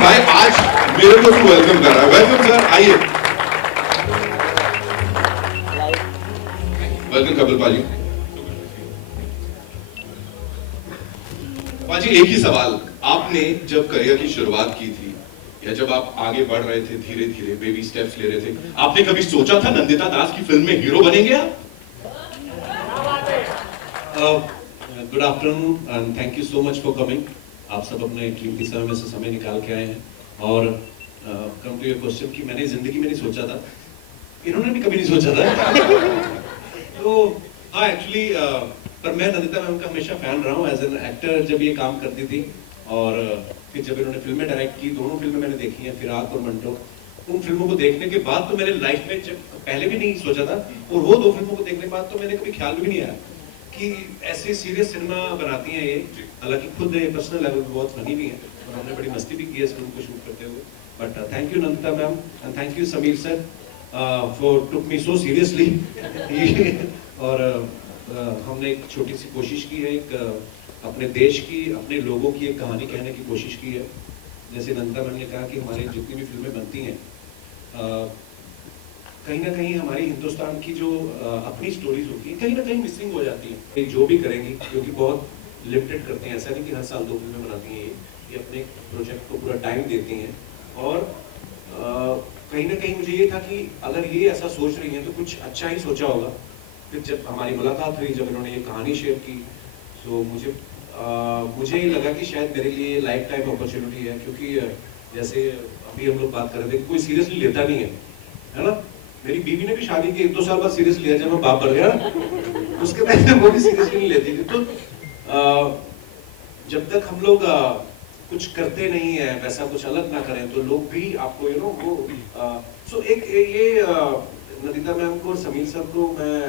भाई आज मेरे को तो वेलकम कर रहा है। वेलकम सर, आइए। वेलकम कपिल पाजी। पाजी एक ही सवाल, आपने जब करियर की शुरुआत की थी या जब आप आगे बढ़ रहे थे, धीरे धीरे बेबी स्टेप्स ले रहे थे, आपने कभी सोचा था नंदिता दास की फिल्म में हीरो बनेंगे आप? Good afternoon and thank you so much for coming. आप सब अपने कीमती समय में से समय निकाल के आए हैं। और कम टू योर क्वेश्चन कि मैंने जिंदगी में नहीं सोचा था, इन्होंने भी कभी नहीं सोचा था। तो हाँ एक्चुअली पर मैं नंदिता मैम का हमेशा फैन रहा हूँ एज एन एक्टर जब ये काम करती थी। और फिर जब इन्होंने फिल्में डायरेक्ट की, दोनों फिल्में मैंने देखी हैं, फिराक और मंटो। उन फिल्मों को देखने के बाद तो मैंने लाइफ में जब पहले भी नहीं सोचा था, और वो दो फिल्मों को देखने के बाद तो मैंने कभी ख्याल भी नहीं आया कि ऐसे सीरियस सिनेमा बनाती हैं ये। हालांकि खुद पर्सनल लेवल पे बहुत फनी भी है और हमने बड़ी मस्ती भी की है इस फिल्म को शूट करते हुए। But thank you Nandita ma'am and thank you Sameer sir for took me so seriously. और हमने एक छोटी सी कोशिश की है, एक अपने देश की, अपने लोगों की एक कहानी कहने की कोशिश की है। जैसे नंदिता मैम ने कहा कि हमारी जितनी भी फिल्में बनती हैं कहीं ना कहीं हमारी हिंदुस्तान की जो अपनी स्टोरीज होती हैं कहीं ना कहीं मिसिंग हो जाती हैं। जो भी करेंगी क्योंकि बहुत लिमिटेड करते हैं, ऐसा नहीं कि हर साल 2 फिल्में बनाती हैं ये अपने प्रोजेक्ट को पूरा टाइम देती हैं। और कहीं ना कहीं मुझे ये था कि अगर ये ऐसा सोच रही हैं तो कुछ अच्छा ही सोचा होगा। फिर जब हमारी मुलाकात हुई, जब इन्होंने ये कहानी शेयर की, तो मुझे ये लगा कि शायद मेरे लिए लाइफ टाइम अपॉर्चुनिटी है। क्योंकि जैसे अभी हम लोग बात कर रहे थे, कोई सीरियसली लेता नहीं है ना। मेरी बीवी ने भी शादी के 1-2 साल बाद सीरियस लिया जब मैं बाप बन गया। उसके पहले वो भी सीरियसली नहीं लेती थी। तो जब तक हम लोग कुछ करते नहीं है, वैसा कुछ अलग ना करें, तो लोग भी आपको यू नो वो सो एक ये नंदिता मैम को और समीर सर को मैं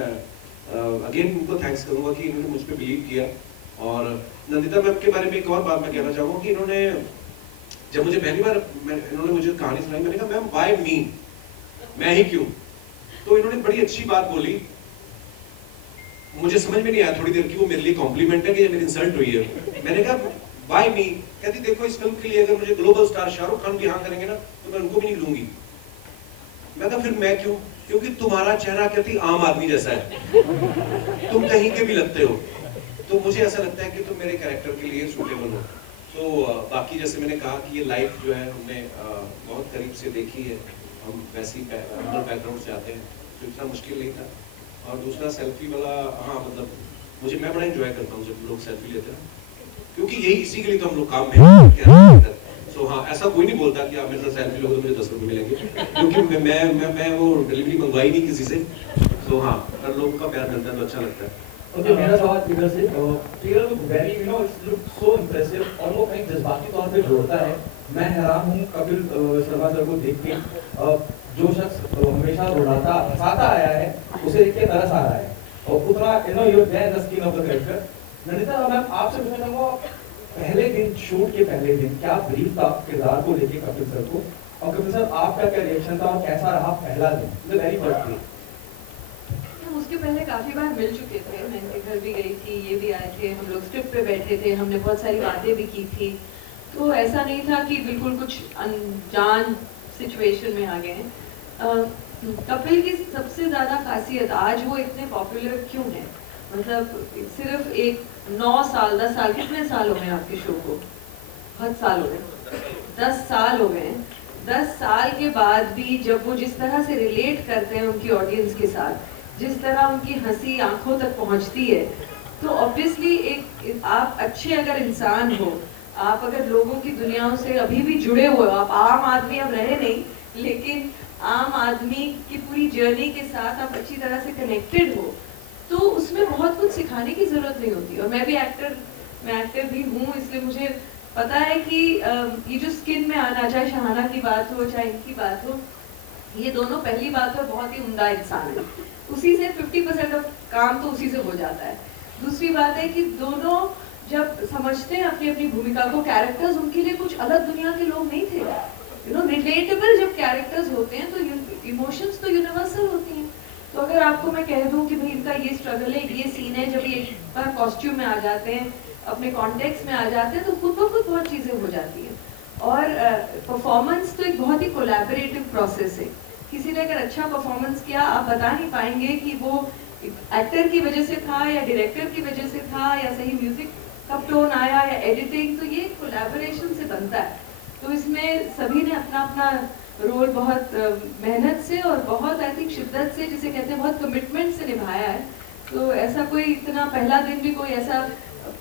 अगेन उनको थैंक्स करूंगा कि इन्होंने मुझ पर बिलीव किया। और नंदिता मैम के बारे में एक और बात मैं कहना चाहूंगा कि इन्होंने जब मुझे पहली बार इन्होंने मुझे कहानी सुनाई, मैंने कहा मैम व्हाई मी, मैं ही क्यों? तो इन्होंने बड़ी अच्छी बात बोली, मुझे समझ में नहीं आया थोड़ी देर की वो मेरे लिए कॉम्प्लीमेंट है कि ये मेरी इंसल्ट हुई है। मैंने कहा व्हाई मी? कहती देखो इस फिल्म के लिए अगर मुझे ग्लोबल स्टार शाहरुख खान भी हाँ करेंगे ना तो मैं उनको भी नहीं लूंगी। मैं कहा फिर मैं क्यों? क्योंकि तुम्हारा चेहरा कहती आम आदमी जैसा है, तुम कहीं के भी लगते हो, तो मुझे ऐसा लगता है कि तुम मेरे कैरेक्टर के लिए सूटेबल हो। तो बाकी जैसे मैंने कहा कि ये लाइफ जो है हमने बहुत करीब से देखी है, हम वैसी बैकग्राउंड से आते हैं, तो इतना मुश्किल नहीं था। और दूसरा सेल्फी वाला, हाँ मतलब मैं बड़ा एंजॉय करता हूँ जब लोग सेल्फी लेते हैं, क्योंकि यही इसी के लिए तो हम लोग काम में। सो हाँ, ऐसा कोई नहीं बोलता कि आप मेरे साथ सेल्फी लोगे तो मुझे 10 रुपए मिलेंगे, क्योंकि मैं वो डिलीवरी मंगवाई नहीं किसी से। तो हाँ, अगर लोगों का प्यार मिलता है तो अच्छा लगता है। ओके, मेरा सवाल ट्रेलर से, trailer look very you know it's look so impressive और वो कहीं जज्बाती तौर पे जोड़ता है। मैं हैरान हूँ कपिल शर्मा सर को देख के। जो शख्स हमेशा रुलाता हंसाता आया है उसे देख के तरस आ रहा है और उतना you know you are there in the skin of the character. Nandita ma'am, आपसे पूछना चाहूँगा, पहले दिन, शूट के पहले दिन क्या ब्रीफ था किरदार को लेके कपिल सर को, और कपिल सर आपका क्या रिएक्शन था और कैसा रहा पहला दिन, द वेरी फर्स्ट डे? उसके पहले काफी बार मिल चुके थे, मैं इनके घर भी गई थी, ये भी आए थे, हम लोग स्क्रिप्ट पे बैठे थे, हमने बहुत सारी बातें भी की थी। तो ऐसा नहीं था कि बिल्कुल कुछ अनजान सिचुएशन में आ गए हैं। कपिल की सबसे ज्यादा खासियत, आज वो इतने पॉपुलर क्यों है, मतलब सिर्फ एक 9 साल 10 साल, कितने साल हो गए आपके शो को? बहुत साल हो गए, 10 साल हो गए। 10 साल के बाद भी जब वो जिस तरह से रिलेट करते हैं उनकी ऑडियंस के साथ, जिस तरह उनकी हंसी आंखों तक पहुंचती है, तो ऑब्वियसली एक आप अच्छे अगर इंसान हो, आप अगर लोगों की दुनियाओं से अभी भी जुड़े हुए हो, आप आम आदमी अब रहे नहीं, लेकिन आम आदमी की पूरी जर्नी के साथ आप अच्छी तरह से कनेक्टेड हो, तो उसमें बहुत कुछ सिखाने की जरूरत नहीं होती। और मैं एक्टर भी हूँ, इसलिए मुझे पता है कि ये जो स्किन में आना, चाहे शहाना की बात हो चाहे इनकी बात हो, ये दोनों पहली बात तो बहुत ही उम्दा इंसान है, उसी से 50% ऑफ काम तो उसी से हो जाता है। दूसरी बात है कि दोनों जब समझते हैं अपनी अपनी भूमिका को, कैरेक्टर्स उनके लिए कुछ अलग दुनिया के लोग नहीं थे, यू नो रिलेटेबल जब कैरेक्टर्स होते हैं तो इमोशंस तो यूनिवर्सल होती हैं। तो अगर आपको मैं कह दूं कि भाई इनका ये स्ट्रगल है, ये सीन है, जब ये एक बार कॉस्ट्यूम में आ जाते हैं, अपने कॉन्टेक्स्ट में आ जाते हैं, तो खुद ब खुद बहुत चीजें हो जाती हैं। और परफॉर्मेंस तो एक बहुत ही कोलैबोरेटिव प्रोसेस है। किसी ने अगर अच्छा परफॉर्मेंस किया, आप बता नहीं पाएंगे कि वो एक्टर की वजह से था या डायरेक्टर की वजह से था या सही म्यूजिक कब टोन आया या एडिटिंग, तो ये कोलैबोरेशन से बनता है। तो इसमें सभी ने अपना अपना रोल बहुत मेहनत से और बहुत आई थिंक शिद्दत से, जिसे कहते हैं बहुत कमिटमेंट से निभाया है। तो ऐसा कोई इतना पहला दिन भी कोई ऐसा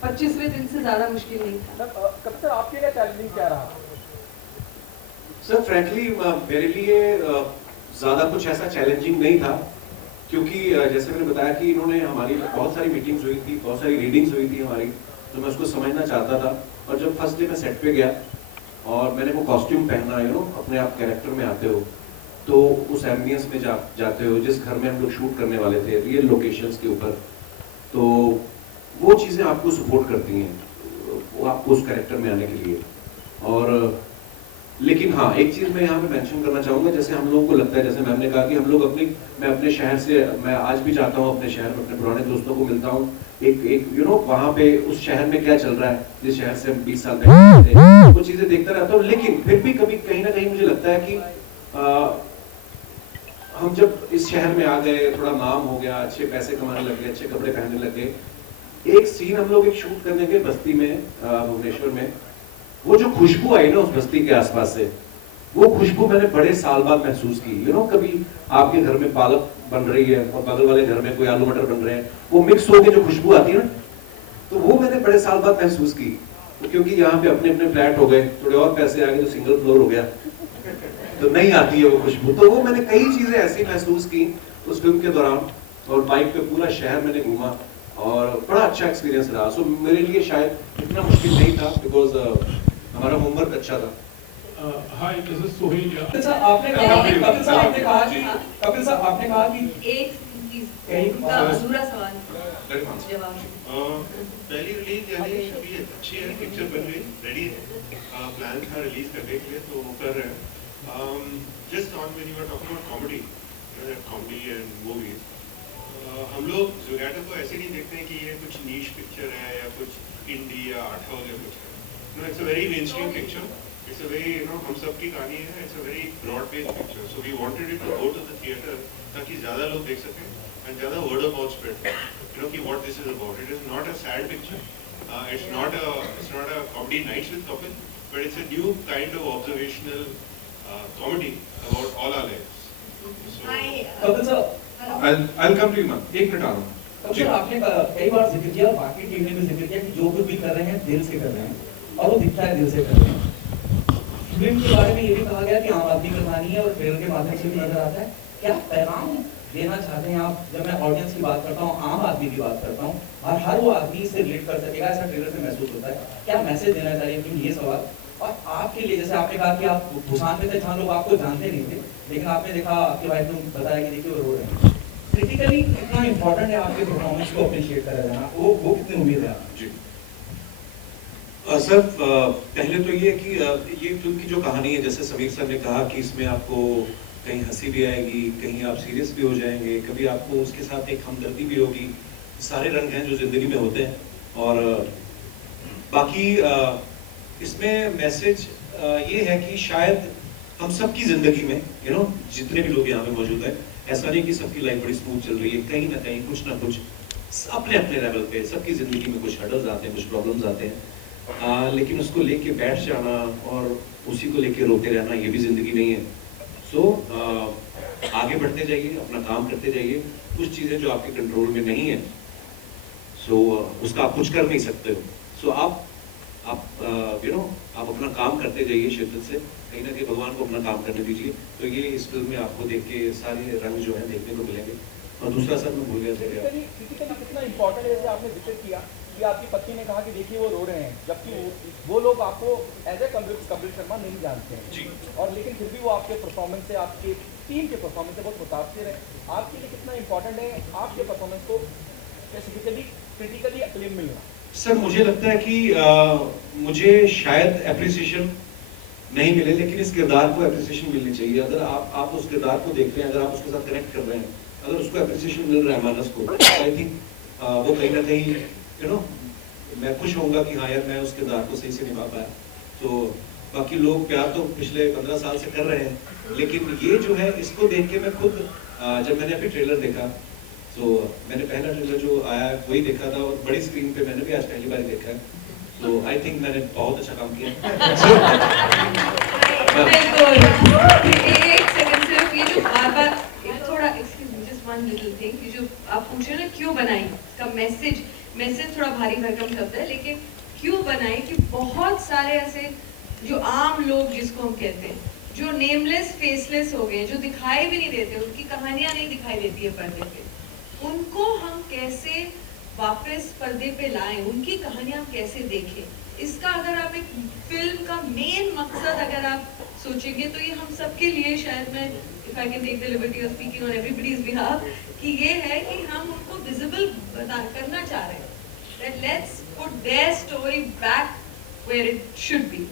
25वें दिन से ज्यादा मुश्किल नहीं था। कपिल सर, आपके लिए चैलेंजिंग क्या रहा? सर फ्रैंकली मेरे लिए ज़्यादा कुछ ऐसा चैलेंजिंग नहीं था, क्योंकि जैसे मैंने बताया कि इन्होंने हमारी बहुत सारी मीटिंग्स हुई थी, बहुत सारी रीडिंग्स हुई थी हमारी, तो मैं उसको समझना चाहता था। और जब फर्स्ट डे मैं सेट पे गया और मैंने वो कॉस्ट्यूम पहना, अपने आप कैरेक्टर में आते हो, तो उस एम्बियंस में जाते हो जिस घर में हम लोग शूट करने वाले थे, रियल लोकेशंस के ऊपर, तो वो चीज़ें आपको सपोर्ट करती हैं, वो आपको उस कैरेक्टर में आने के लिए। और लेकिन हाँ, एक चीज़ मैं यहाँ पे मेंशन करना चाहूँगा, जैसे हम लोगों को लगता है, जैसे मैम ने कहा कि हम लोग मैं अपने शहर से, मैं आज भी जाता हूँ अपने शहर में, अपने पुराने दोस्तों को मिलता हूँ, एक वहाँ पे उस शहर में क्या चल रहा है, जिस शहर से हम 20 साल पहले थे, वो चीज़ें देखता रहता हूँ। लेकिन फिर भी कभी कहीं ना कहीं मुझे लगता है कि हम जब इस शहर में आ गए, थोड़ा नाम हो गया, अच्छे पैसे कमाने लग गए, अच्छे कपड़े पहनने लग गए, एक सीन हम लोग एक शूट करने के बस्ती में, भुवनेश्वर में, वो जो खुशबू आई ना उस बस्ती के आसपास से, वो खुशबू मैंने बड़े साल बाद महसूस की। कभी आपके घर में पालक बन रही है और बगल वाले घर में कोई आलू मटर बन रहे हैं, वो मिक्स होकर जो खुशबू आती है ना, तो वो मैंने बड़े साल बाद महसूस की। तो क्योंकि यहाँ पे अपने अपने फ्लैट हो गए, थोड़े और पैसे आ गए तो सिंगल फ्लोर हो गया, तो नहीं आती है वो खुशबू। तो वो मैंने कई चीजें ऐसी महसूस की उस फिल्म के दौरान, और बाइक पे पूरा शहर मैंने घूमा और बड़ा अच्छा एक्सपीरियंस रहा। सो मेरे लिए शायद इतना मुश्किल नहीं था, बिकॉज हमारा होमवर्क अच्छा था। हाय, दिस इज सोहेल। कपिल साहब आपने कहा कि कपिल साहब आपने कहा कि एक कहीं उनका अधूरा सवाल Let him answer. जवाब। पहली रिलीज यानी अभी अच्छी है, पिक्चर बन गई, रेडी है, प्लान था रिलीज करने के लिए, तो वो कर रहे हैं। Just on when you are talking about comedy and movies, हम लोग जोगैटो को ऐसे नहीं देखते हैं कि ये कुछ नीश पिक्चर है या कुछ इंडी या आर्ट हाउस या कुछ है। No, it's a very mainstream picture, it's a very हम सबकी कहानी है, it's a very broad based picture. So we wanted it to go to the theatre ताकि ज़्यादा लोग देख सकें एंड ज़्यादा वर्ड ऑफ माउथ स्प्रेड, कि what this is about. It is not a sad picture. It's not a comedy nights with Kapil, but it's a new kind of observational comedy about all our lives. So, Kapil साहब I'll come to you, man. एक minute आ रहा हूँ। कपिल साहब आपने कई बार जिक्र किया, बाकी टीम ने भी जिक्र किया कि जो कुछ भी कर रहे हैं दिल से कर रहे हैं, और वो दिखता है दिल से कर रहे हैं। फिल्म के बारे में ये भी कहा गया कि आम आदमी की कहानी है और ट्रेलर के माध्यम से भी नजर आता है। क्या पैगाम देना चाहते हैं आप? जब मैं ऑडियंस की बात करता हूँ, आम आदमी की बात करता हूँ, और हर वो आदमी इससे रिलेट कर सकेगा, ऐसा ट्रेलर से महसूस होता है। क्या मैसेज देना चाहिए फिल्म, ये सवाल। और आपके लिए, जैसे आपने कहा कि आप भूसान में थे जहाँ लोग आपको जानते नहीं थे, लेकिन आपने देखा, आपके भाई ने बताया कि देखिए वो रो रहे हैं, क्रिटिकली कितना इंपॉर्टेंट है आपके परफॉर्मेंस को अप्रिशिएट करा जाना, वो कितनी उम्मीद है आपकी? सर पहले तो ये कि ये फिल्म की जो कहानी है, जैसे समीर सर ने कहा कि इसमें आपको कहीं हंसी भी आएगी, कहीं आप सीरियस भी हो जाएंगे, कभी आपको उसके साथ एक हमदर्दी भी होगी, सारे रंग हैं जो जिंदगी में होते हैं। और बाकी इसमें मैसेज ये है कि शायद हम सबकी जिंदगी में जितने भी लोग यहाँ पे मौजूद हैं, ऐसा नहीं कि सबकी लाइफ बड़ी स्मूथ चल रही है, कहीं ना कहीं कुछ ना कुछ अपने अपने लेवल पे सबकी जिंदगी में कुछ हर्डल्स आते हैं, कुछ प्रॉब्लम्स आते हैं, लेकिन उसको लेके बैठ जाना और उसी को लेके रोते रहना, ये भी जिंदगी नहीं है। सो आगे बढ़ते जाइए, अपना काम करते जाइए। कुछ चीज़ें जो आपके कंट्रोल में नहीं है, सो उसका आप कुछ कर नहीं सकते हो। सो आप अपना काम करते जाइए शिद्दत से, कहीं ना कहीं भगवान को अपना काम करने दीजिए। तो ये इस फिल्म में आपको देख के सारे रंग जो हैं देखने को मिलेंगे। और दूसरा सर मैं भूल गया था, कितना इम्पोर्टेंट है, जैसे आपने जिक्र किया कि आपकी पत्नी ने कहा कि देखिए वो रो रहे हैं, जबकि वो लोग आपको एज ए कपिल शर्मा नहीं जानते हैं जी। और लेकिन फिर भी वो आपके परफॉर्मेंस से, आपके टीम के परफॉर्मेंस से बहुत मुतासिर है। आपके लिए कितना इंपॉर्टेंट है आपके परफॉर्मेंस को स्पेसिफिकली क्रिटिकली अक्लेम मिलना? सर मुझे लगता है कि मुझे शायद एप्रिसिएशन नहीं मिले, लेकिन इस किरदार को एप्रिसिएशन मिलनी चाहिए। अगर आप उस किरदार को देख रहे हैं, अगर आप उसके साथ कनेक्ट कर रहे हैं, अगर उसको एप्रिसिएशन मिल रहा है मानस को, आई थिंक वो कहीं ना कहीं मैं खुश होऊंगा कि हाँ यार मैं उस किरदार को सही से निभा पाया। तो बाकी लोग प्यार तो पिछले 15 साल से कर रहे हैं, लेकिन ये जो है इसको देख के मैं खुद जब मैंने अभी ट्रेलर देखा, तो मैंने पहला ट्रेलर जो आया वही देखा था, और बड़ी स्क्रीन पे मैंने भी आज पहली बार देखा है, तो आई थिंक मैंने बहुत अच्छा काम किया। एक सेकंड सिर्फ ये जो बार-बार थोड़ा excuse me just one little thing, ये जो आप पूछ रहे हो ना क्यों बनाई, इसका मैसेज थोड़ा भारी भरकम शब्द है, लेकिन क्यों बनाई कि बहुत सारे ऐसे जो आम लोग जिसको हम कहते हैं, जो नेमलेस फेसलेस हो गए, जो दिखाई भी नहीं देते, उनकी कहानियां नहीं दिखाई देती है पर्दे पे, उनको हम कैसे वापस पर्दे पे लाएं, उनकी कहानियां हम कैसे देखें, इसका अगर आप एक फिल्म का मेन मकसद अगर आप सोचेंगे तो ये हम सबके लिए, शायद मैं if I can take the liberty of speaking on everybody's behalf, कि ये है कि हम उनको विजिबल करना चाह रहे हैं, that let's put their story back where it should be.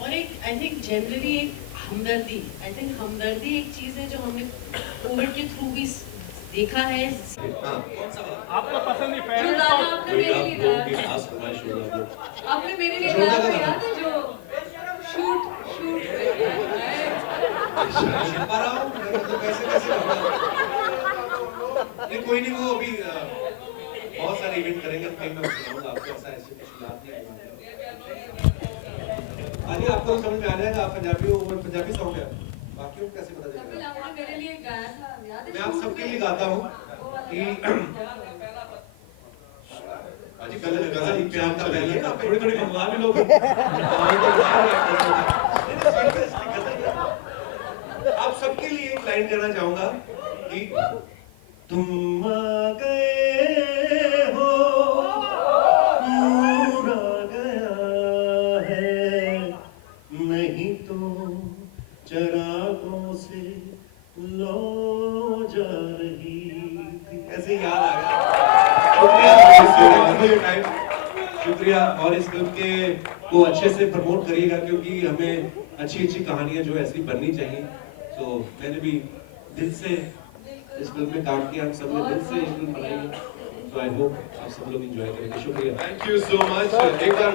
और एक आई थिंक जनरली एक हमदर्दी, आई थिंक हमदर्दी एक चीज है जो हमने कोविड के थ्रू भी देखा है। आपका पसंद जो है गाना आपने मेरे लिए लोगों की गाया, खास फरमाइश होगा, आपने मेरे लिए गाया था, याद है जो शूट कोई नहीं, वो अभी बहुत सारे इवेंट करेंगे, फिर मैं सुनाऊंगा आपको, ऐसा ऐसे कुछ याद नहीं है। आगे आपको समझ में आ जाएगा, आप पंजाबी हो, मैं पंजाबी सॉन्ग है, बाकियों को कैसे पता कपिल चलेगा? आपने मेरे लिए गाया था, याद है? मैं आप सबके लिए गाता हूँ कि आजकल गजल प्यार का पहले ना थोड़ी भगवान भी लोग आप सबके लिए एक लाइन कहना चाहूंगा कि तुम आ गए हो, दूर आ गया है, नहीं तो चरागों से लो जा रही थी। ऐसे याद आ गया। शुक्रिया, और इस फिल्म के को अच्छे से प्रमोट करिएगा, क्योंकि हमें अच्छी अच्छी कहानियां जो ऐसी बननी चाहिए। तो मैंने भी दिल से इस फिल्म में काम किया, हम सब ने दिल से ये फिल्म बनाई है, तो आई होप आप सब लोग एंजॉय करेंगे। शुक्रिया, थैंक यू सो मच। एक बार